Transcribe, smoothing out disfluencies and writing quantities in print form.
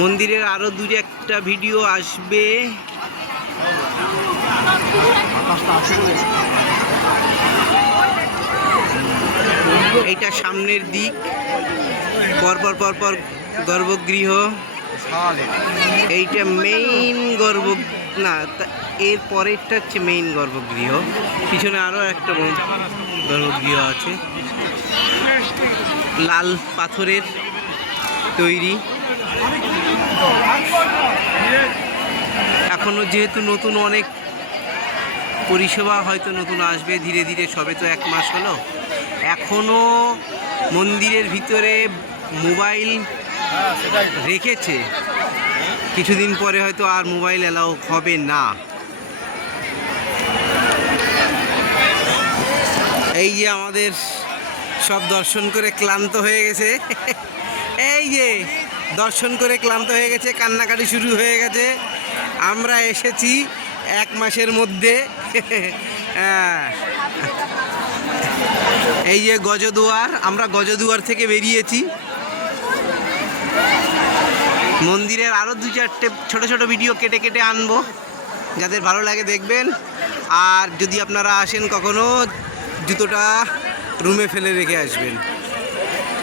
মন্দিরের আরো দুই একটা ভিডিও আসবে। এইটা সামনের দিক, পরপর পরপর গর্ভগৃহ। এইটা মেইন গর্ভ না, এর পরেরটা হচ্ছে মেইন গর্ভগৃহ। পিছনে আরো একটা গর্ভগৃহ আছে, লাল পাথরের তৈরি। এখনো যেহেতু নতুন অনেক পরিষেবা হয়তো নতুন আসবে ধীরে ধীরে, সবে তো 1 মাস হলো। এখনো মন্দিরের ভিতরে মোবাইল রেখেছে, কিছুদিন পরে হয়তো আর মোবাইল এলাও হবে না। এই যে আমাদের সব দর্শন করে ক্লান্ত হয়ে গেছে, এই যে দর্শন করে ক্লান্ত হয়ে গেছে, কান্নাকাটি শুরু হয়ে গেছে। আমরা এসেছি 1 মাসের মধ্যে। এই যে গজদুয়ার, আমরা গজদুয়ার থেকে বেরিয়েছি। মন্দিরের আরও 2-4টে ছোট ছোট ভিডিও কেটে কেটে আনবো, যাদের ভালো লাগে দেখবেন। আর যদি আপনারা আসেন কখনো, জুতোটা রুমে ফেলে রেখে আসবেন।